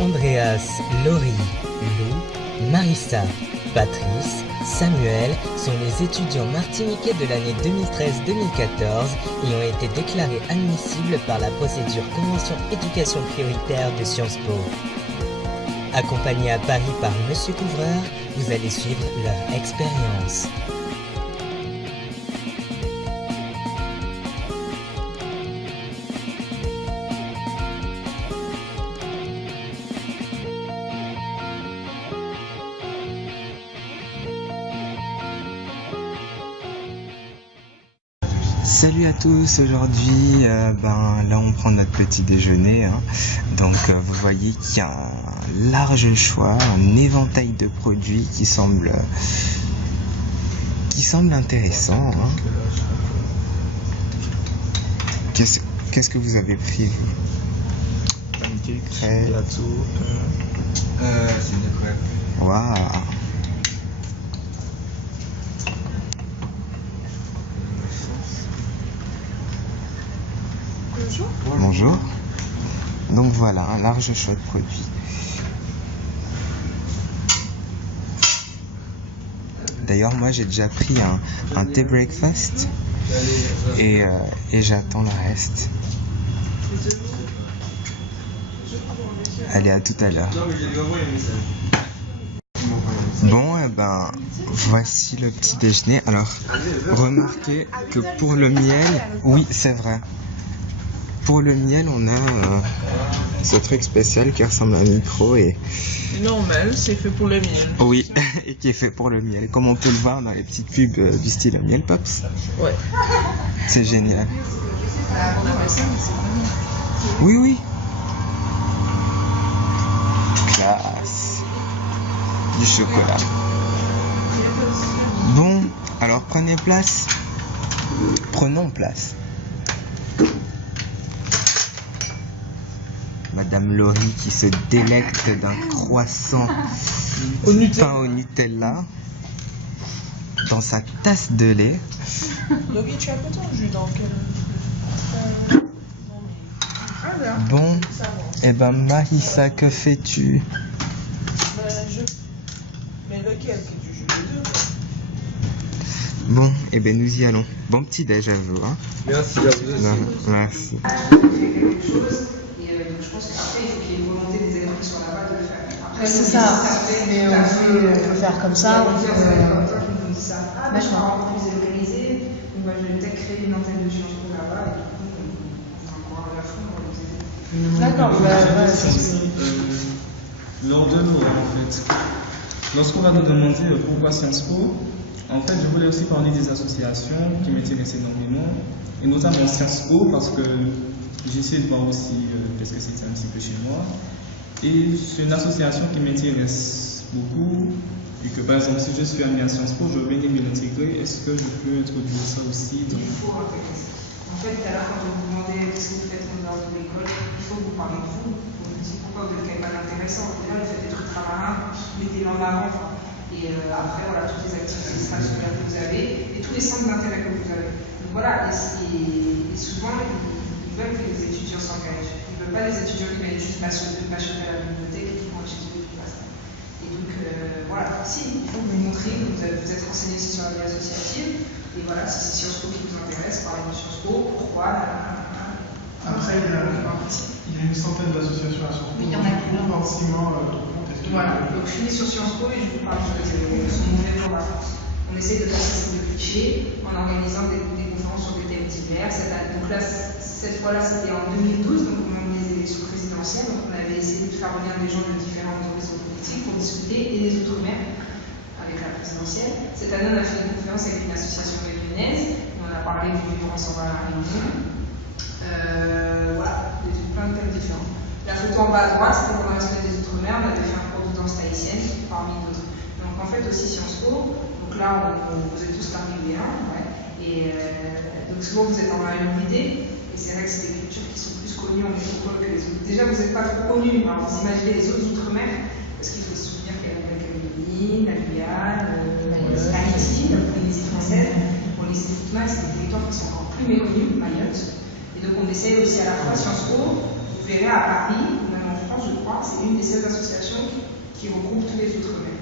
Andreas, Laurie, Lou, Marissa, Patrice, Samuel sont les étudiants martiniquais de l'année 2013-2014 et ont été déclarés admissibles par la procédure Convention éducation prioritaire de Sciences Po. Accompagnés à Paris par Monsieur Couvreur, vous allez suivre leur expérience. Salut à tous, aujourd'hui là on prend notre petit déjeuner, hein. Donc vous voyez qu'il y a un large choix, un éventail de produits qui semble intéressant, hein. Qu'est-ce que vous avez pris vous? Pancake, gâteau, c'est une crêpe. Waouh. Bonjour. Bonjour. Donc voilà, un large choix de produits. D'ailleurs, moi j'ai déjà pris un thé breakfast et j'attends le reste. Allez, à tout à l'heure. Bon, voici le petit déjeuner. Alors, remarquez que pour le miel, oui, c'est vrai. Pour le miel, on a ce truc spécial qui ressemble à un micro et... Normal, c'est fait pour le miel. Oui, et qui est fait pour le miel. Comme on peut le voir dans les petites pubs du style Miel Pops. Ouais. C'est génial. On appelle ça, mais c'est vraiment... Oui, oui. Classe. Du chocolat. Bon, alors prenez place. Prenons place. Madame Laurie qui se délecte d'un croissant pain au Nutella dans sa tasse de lait. Laurie, tu as pas ton jus dans quel... Bon, et Marissa, que fais-tu? Mais lequel que tu joues les deux? Bon, nous y allons. Bon petit déj à vous, hein. Merci à vous. Non, merci. Je pense qu'après, il faut qu'il y ait une volonté des élèves qui sont là-bas de le faire. Après, c'est ça. Mais on peut faire comme ça. On peut faire comme ça. Ah, mais je vais avoir plus délocalisé. Donc, moi, je vais peut-être créer une antenne de Sciences Po là-bas. Et du coup, on va encore à la fin, on va vous aider. D'accord. Lors de nous, en fait. Lorsqu'on va nous demander pourquoi Sciences Po, en fait, je voulais aussi parler des associations qui m'intéressent énormément, et notamment Sciences Po, parce que j'essaie de voir aussi qu'est-ce que c'est un petit peu chez moi. Et c'est une association qui m'intéresse beaucoup, et que par exemple, si je suis amené à Sciences Po, je veux bien l'intégrer. Est-ce que je peux introduire ça aussi dans... Il faut intégrer ça. En fait, tout à l'heure, quand on vous demandait qu'est-ce que vous faites en dehors de l'école, il faut vous parler de vous. On vous dit pourquoi vous êtes quelqu'un d'intéressant. Déjà, vous faites des trucs tramarins, mettez-les en avant. Et après, voilà, toutes les activités extrascolaires que vous avez et tous les centres d'intérêt que vous avez. Donc voilà, et souvent, ils veulent que les étudiants s'engagent. Ils ne veulent pas les étudiants qui viennent juste passionner à la bibliothèque et qui vont étudier tout ça. Et donc, voilà, si, il faut que vous montriez que vous êtes renseigné aussi sur la vie associative. Et voilà, si c'est Sciences Po qui vous intéresse, parlez de Sciences Po, pourquoi, Après, il y a une centaine d'associations à Sciences Po. Oui, il y en a plus. Voilà, donc je finis sur Sciences Po et je vous parle sur les événements qui sont mauvais pour la France. On essaie de casser ces clichés en organisant des conférences sur des thèmes divers. Donc là, cette fois-là, c'était en 2012, donc au moment des élections présidentielles. Donc on avait essayé de faire venir des gens de différents horizons politiques pour discuter et les Outre-mer avec la présidentielle. Cette année, on a fait une conférence avec une association réunionnaise. On a parlé des violences envers la Réunion. Voilà, plein de thèmes différents. La photo en bas à droite, c'était pendant la semaine des Outre-mer, on avait fait un cours de danse tahitienne parmi d'autres. Donc en fait aussi Sciences Po, donc là vous êtes tous caribéens, ouais. Et donc souvent vous êtes en minorité, et c'est vrai que c'est des cultures qui sont plus connues en métropole que les autres. Déjà vous n'êtes pas trop connus, mais vous imaginez les autres Outre-mer, parce qu'il faut se souvenir qu'il y a la Calédonie, la Guyane, Tahiti, la Polynésie française. Bon, les îles Outre-mer, c'est des territoires qui sont encore plus méconnus, Mayotte. Et donc on essaie aussi à la fois Sciences Po. Vous verrez à Paris, ou même en France, je crois, c'est une des 16 associations qui regroupe tous les Outre-mer.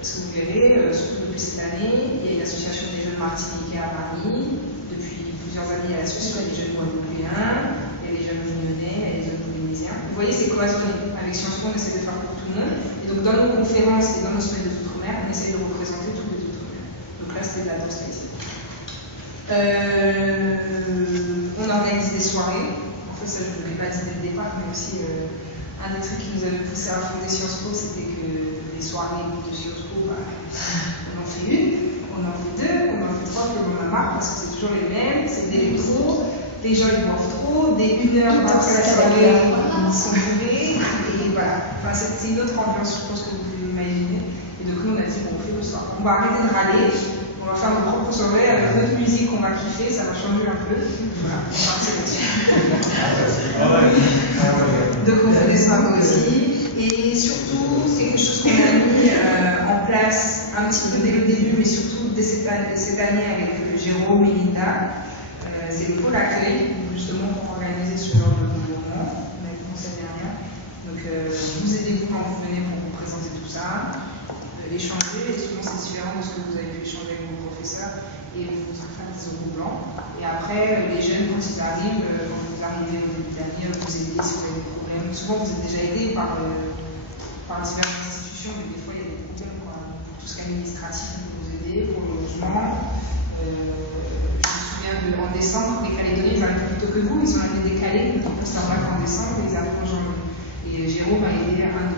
Parce que vous verrez, surtout depuis cette année, il y a une association des jeunes martiniquais à Paris. Depuis plusieurs années, il y a l'association des jeunes guadeloupéens, il y a les jeunes réunionnais, il y a les jeunes polynésiens. Vous voyez, c'est cloisonné. Avec Sciences Po, on essaie de faire pour tout le monde. Et donc, dans nos conférences et dans nos semaines de Outre-mer, on essaie de représenter tous les Outre-mer. Donc là, c'était de la danse ici. On organise des soirées. En fait, ça, je ne l'ai pas dit dès le départ, mais aussi un des trucs qui nous avait poussé à fonder Sciences Po, c'était que les soirées de Sciences Po, on en fait une, on en fait deux, on en fait trois, puis on en a marre parce que c'est toujours les mêmes, c'est des électros, les gens ils boivent trop, dès 1 heure après la soirée, ils sont bourrés, et voilà. Enfin, c'est une autre ambiance, je pense que vous pouvez imaginer. Et donc, nous, on a dit, bon, on fait le soir. On va arrêter de râler. On va faire nos propres soirées avec notre musique, on va kiffer, ça va changer un peu. Voilà, on va partir là-dessus. Donc on fait des soirées aussi. Et surtout, quelque chose qu'on a mis en place un petit peu dès le début, mais surtout dès cette année avec Jérôme et Linda, c'est le pôle accueil, justement pour organiser ce genre de moment. On a commencé l'année dernière. Donc vous aidez-vous quand vous venez pour vous présenter tout ça. Échanger, et souvent c'est différent de ce que vous avez pu échanger avec vos professeurs et vous faites des euros blancs. Et après, les jeunes, quand ils arrivent, quand vous arrivez au début de l'année, vous aidez si vous avez des problèmes. Souvent, vous êtes déjà aidés par diverses institutions, mais des fois, il y a des problèmes. Pour tout ce qui est administratif, vous aider, pour le logement. Je me souviens en décembre, les Calédoniens, ils arrivent plus tôt que vous, ils ont amené des Calais, donc c'est en vacances en décembre, ils arrivent en janvier. Et Jérôme a aidé un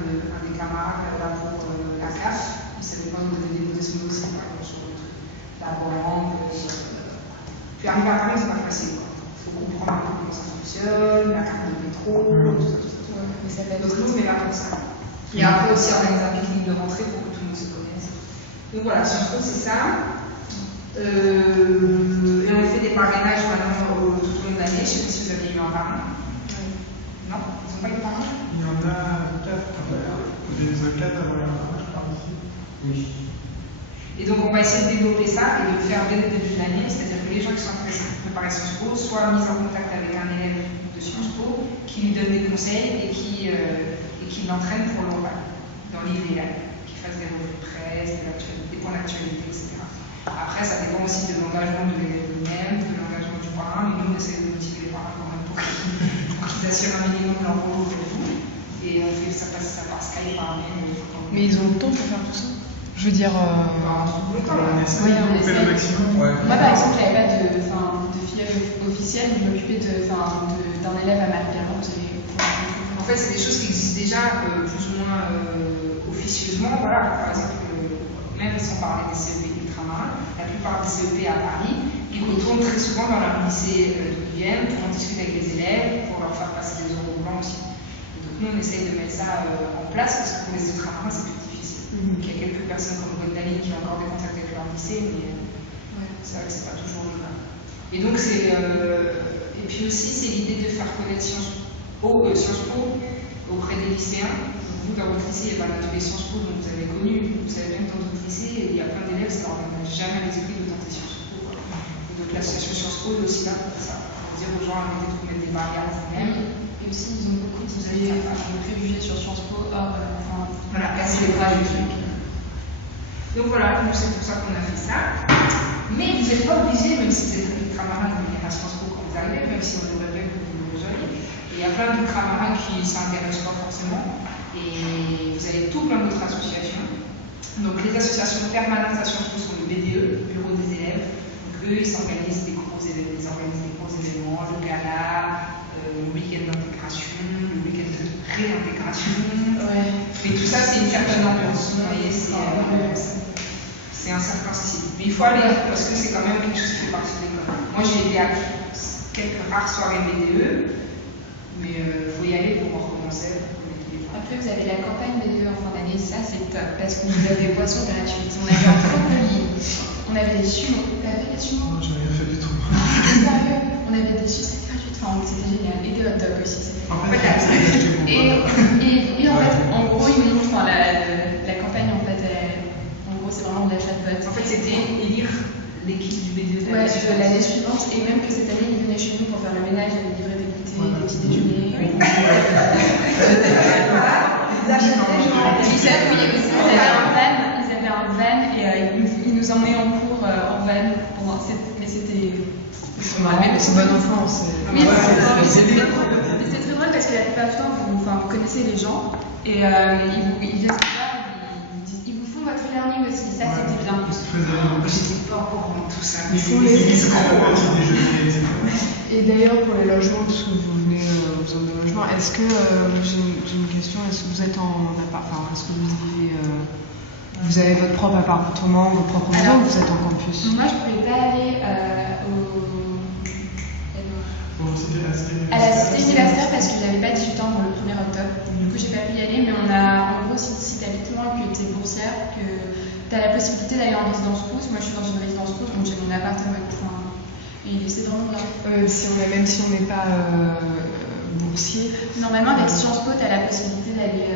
des camarades là pour la CAF. Il ne savait pas où donner des son dossier, par exemple, sur le truc. La banque. Puis arriver à Paris, c'est pas facile. Il faut comprendre un peu comment ça fonctionne, la carte de métro, tout ça. Donc nous, on est là pour ça. Et après aussi organiser un pique-nique de rentrée pour que tout le monde se connaisse. Donc voilà, Sciences Po, c'est ça. Et on fait des parrainages maintenant tout au long de l'année. Je ne sais pas si vous avez eu un parrain. Non, ils n'ont pas eu de parrain. Il y en a 4 avant la fin, je parle ici. Oui. Et donc on va essayer de développer ça et de le faire dès le début de l'année, c'est-à-dire que les gens qui sont intéressés pour préparer Sciences Po soient mis en contact avec un élève de Sciences Po qui lui donne des conseils et qui l'entraîne pour l'oral, dans l'idéal, qui fasse des revues de presse, des points d'actualité, etc. Après, ça dépend aussi de l'engagement de l'élève lui-même, de l'engagement du parrain, mais nous on essaie de motiver les parrains quand même pour qu'ils assurent un minimum leur rôle pour vous. Et on fait ça passe par Skype, par mail. Mais ils ont le temps pour faire tout ça. Je veux dire. On essaie de couper le maximum. Moi, par exemple, il n'y avait pas de fillage officiel, je m'occupais d'un élève à Marie-Garante. En fait, c'est des choses qui existent déjà plus ou moins officieusement. Voilà, par exemple, même sans parler des CEP ultramarins, la plupart des CEP à Paris, ils retournent très souvent dans leur lycée d'où ils viennent pour en discuter avec les élèves, pour leur faire passer des euros blancs aussi. Nous, on essaye de mettre ça en place parce que pour les ultramarins, c'est plus difficile. Donc, il y a quelques personnes comme Gwendalyn qui ont encore des contacts avec leur lycée, mais c'est vrai que c'est pas toujours le cas. Et donc, et puis aussi, c'est l'idée de faire connaître Sciences Po auprès des lycéens. Donc, vous, dans votre lycée, il y a l'atelier Sciences Po, donc vous avez connu, vous savez bien que dans d'autres lycées, il y a plein d'élèves, ça leur donne jamais l'esprit de tenter Sciences Po. Et donc, l'association Sciences Po est aussi là pour ça, pour dire aux gens arrêtez de vous mettre des barrières vous-même. Et aussi, ils ont beaucoup de préjugés sur Sciences Po. Voilà, casser les préjugés. Donc voilà, nous c'est pour ça qu'on a fait ça. Mais vous n'êtes pas obligé, même si vous êtes ultramarin, de venir à Sciences Po quand vous arrivez, même si on aimerait bien que vous le rejoigniez. Il y a plein d'ultramarins qui ne s'intéressent pas forcément. Et vous avez tout plein d'autres associations. Donc les associations permanentes à Sciences Po sont le BDE, le Bureau des élèves. Donc eux, ils s'organisent des gros événements, le gala, le week-end d'intégration, le week-end de réintégration. Et tout ça, c'est une certaine ambiance. Vous voyez, c'est un certain style. Mais il faut aller, parce que c'est quand même quelque chose qui fait partie de l'école. Moi, j'ai été à quelques rares soirées BDE, mais il faut y aller pour recommencer. Après, vous avez la campagne BDE en fin d'année, ça c'est top, parce que vous avez des boissons gratuites. On avait un trampoline, on avait des sumo. T'avais des sumo? Non, j'en ai rien fait du tout. Sérieux? On avait des sucettes gratuites, enfin, c'était génial. Et des hot dogs aussi. En fait, et oui, en fait, en gros, la campagne, en fait, en gros, c'est vraiment de la chatbot. En fait, c'était élire l'équipe du BDE. Ouais, de l'année suivante, et même que cette année, ils venaient chez nous pour faire le ménage, ils livraient des goûters, des petits déjeuners. Ils avaient un van et ils nous emmenaient en cours en van. Mais c'était. C'est bon enfant. Mais c'était très drôle parce que la plupart du temps, vous connaissez les gens et ils viennent vous voir, ils vous font votre learning aussi. Ça, c'était bien. J'étais pas encore dans tout ça. Il faut les Et d'ailleurs, pour les logements, parce que vous venez aux besoin de logement, est-ce que, j'ai une question, est-ce que vous êtes en appart, est-ce que vous vivez, vous avez votre propre appartement, votre propre maison, ou vous êtes en campus? Moi, je ne pouvais pas aller à la cité universitaire parce que j'avais pas 18 ans pour le 1er octobre. Du coup, j'ai pas pu y aller, mais on a, en gros, si tu habites loin, que tu es boursière, que tu as la possibilité d'aller en résidence Crous. Moi, je suis dans une résidence Crous, donc j'ai mon appartement avec point. Et c'est vraiment bien. Même si on n'est pas boursier. Normalement, avec Sciences Po, tu as la possibilité d'aller.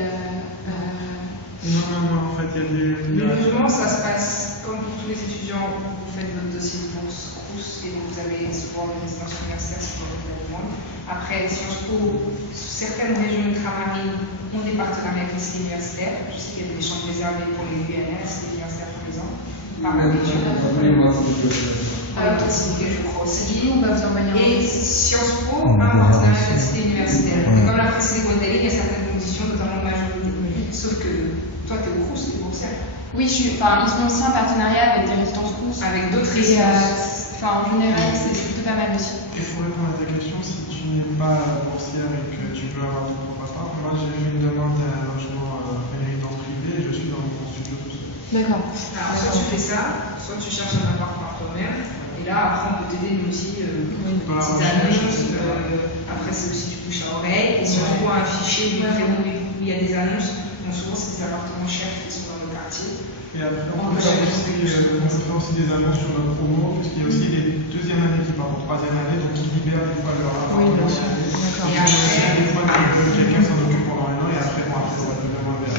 Non, en fait, il y a des. Le logement, ça se passe comme pour tous les étudiants. Vous faites votre dossier de bourse Crous et vous avez souvent une résidence universitaire si vous en demande. Après, Sciences Po, certaines régions ultramarines ont des partenariats avec les cités universitaires. Je sais qu'il y a des chambres réservées pour les UNS, les universitaires par exemple. Par région. Je crois aussi. On va vous envoyer. Et Sciences Po a un partenariat avec la cité universitaire. Et comme l'a précisé Guadeloupe, il y a certaines conditions, notamment de majorité. Sauf que toi, tu es au Crous, tu es boursière. Oui, ils ont aussi un partenariat avec des résidences Crous. Avec d'autres résidences. En général, c'est plutôt pas mal aussi. Et pour répondre à ta question, si tu n'es pas boursière et que tu peux avoir ton propre appart, moi j'ai fait une demande d'un logement à une résidence privée et je suis dans mon studio tout seul. D'accord. Alors, soit tu fais ça, soit tu cherches un appart par toi-même. Et là, après, on peut t'aider nous aussi, petites annonces. Après, c'est aussi du bouche à oreille. Et si on voit un fichier où il y a des annonces, souvent c'est des appartements chers qui sont dans le quartier. Et après, on peut faire aussi des annonces sur notre promo, puisqu'il y a aussi les deuxième année qui partent en troisième année, donc ils libèrent des fois leur appartement. Oui, bien sûr. Et après, des fois, quelqu'un s'en occupe pendant un an et après, on va te demander.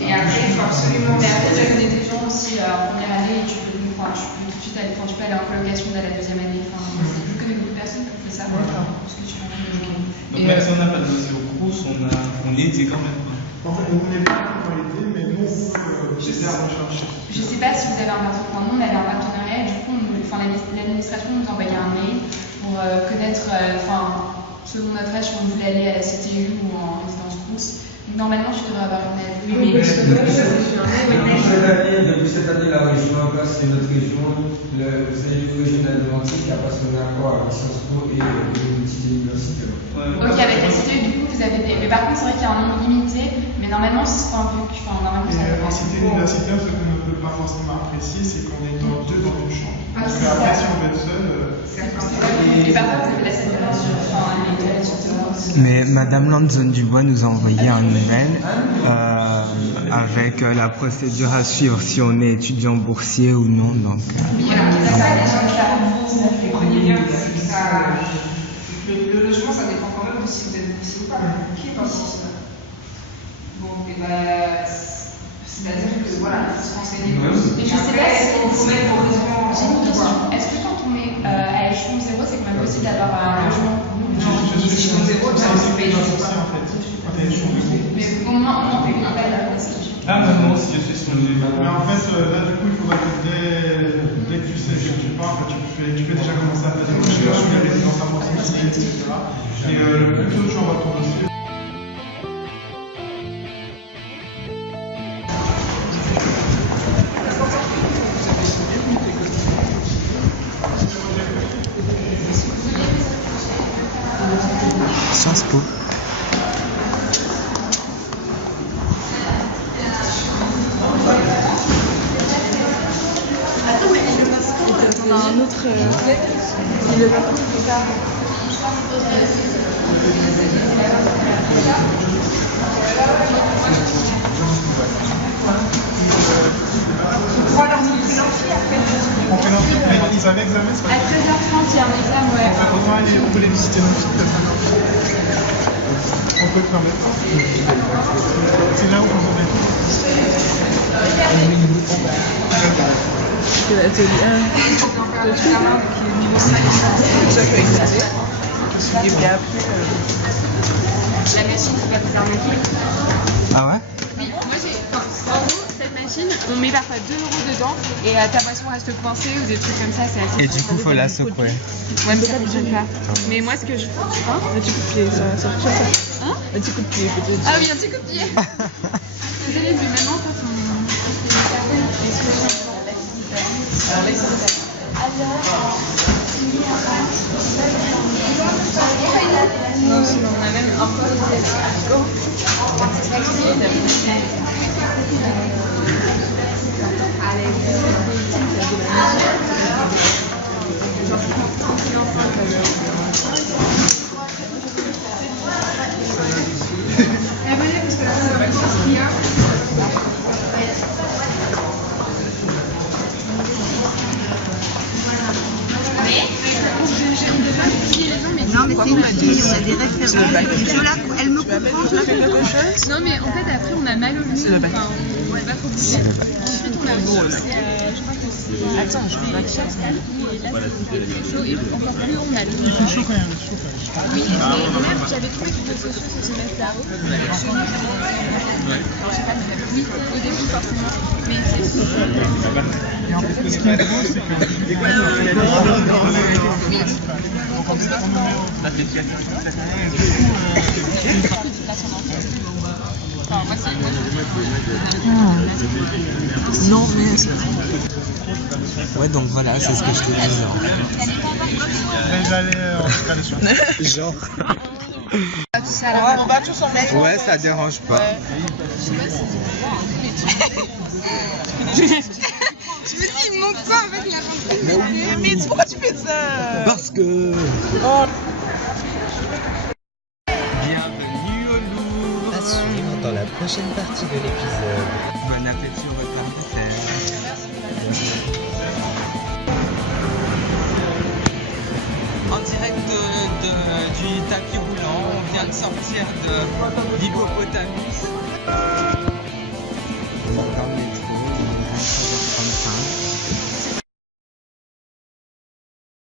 Et après, il faut absolument. Mais après, tu connais des gens aussi en première année et tu peux tout de suite aller, tu peux aller en colocation dès la deuxième année. Je connais beaucoup de personnes qui ont fait ça. Parce que tu donc même si on n'a pas de dossier au Crous, on l'était quand même. En fait, on n'est pas encore aidé, mais nous, j'étais à recherche. Je ne sais pas si vous avez un partenariat. Nous, on avait un partenariat et du coup, l'administration nous envoyait un mail pour connaître, selon notre âge, si on voulait aller à la CTU ou en résidence Crous. Normalement, tu devrais avoir une aide. Oui, mais depuis cette année, la région en place, c'est notre région. Vous avez une régionale de Nancy qui a passé un accord avec Sciences Po et une petite université. Ok, avec la CTU, du coup, vous avez des. Mais par contre, c'est vrai qu'il y a un nombre limité, mais normalement, c'est pas un peu. Normalement, ça Et en cité universitaire, ce qu'on ne peut pas forcément apprécier, c'est qu'on est deux dans une chambre. Parce qu'après, si on veut être seul. Et parfois, vous avez la séparation. Mais Madame Lanzone-Dubois nous a envoyé un email avec la procédure à suivre si on est étudiant boursier ou non. Donc, le logement, ça dépend quand même de si vous êtes boursier ou pas. Qui est pas boursier? Bon, c'est-à-dire que voilà, il faut se renseigner. Mais je sais pas si il faut mettre en raison. J'ai une question. Est-ce que quand on est à échelon 0, c'est quand même possible d'avoir un logement? Je suis échelon 0, c'est payé. Mais au moins, on peut pas la constitution. Ah, maintenant, si je suis sur le Mais en fait, là, du coup, il faudra que dès que tu sais que tu pars, tu peux déjà commencer à faire des recherches sur les résidences à proximité, etc. Et le plus tôt tu envoies ton dossier. Sciences Po. On a un autre. Il est pas plus tard. On fait l'entrée, mais ils avaient examen, c'est pas À 13h30, il y a un examen, ouais. on peut les visiter nous aussi, peut-être. On peut le permettre. C'est là où on va mettre. C'est l'atelier 1. C'est ça qui a existé. Et puis après. La machine qui va vous arnaquer. Ah ouais? Oui, moi j'ai. En gros, cette machine, on met parfois 2 € dedans et ta boisson reste coincée ou des trucs comme ça, c'est assez. Et du coup, faut la secouer. Ouais, mais ça fonctionne pas. Mais moi, ce que je. Hein? Un petit coup de pied, ça marche ça. Hein? Un petit coup de pied, peut-être. Ah oui, un petit coup de pied. Désolée, mais maintenant, en fait, on. Non, sinon on a même un peu Non, mais c'est une fille, on a des références. Elle me comprend, je la comprends. Non, mais en fait, après, on a mal au genou. Enfin, on va pas trop bouger. Ensuite, on a je crois que c'est. Attends, je vais chaud. Et là, c'est chaud et encore plus, on a le. Il fait chaud quand même, Oui, mais même, j'avais trouvé qu'il faisait chaud sur ce mètre-là. Alors, je sais pas, oui, au début, forcément. Mais c'est chaud. Et en fait, ce qui est drôle, c'est que. Non, mais. Ouais, donc voilà, c'est ce que je te disais. Mais j'allais regarder sur. Genre. On va tous en mettre. Ouais, ça dérange pas. Je me dis, il manque pas avec la rentrée. Mais pourquoi tu fais ça? Parce que. Oh. Bienvenue au Louvre. À suivre dans la prochaine partie de l'épisode. Bon appétit au retardataire. En direct du tapis roulant, on vient de sortir de l'hippopotamus.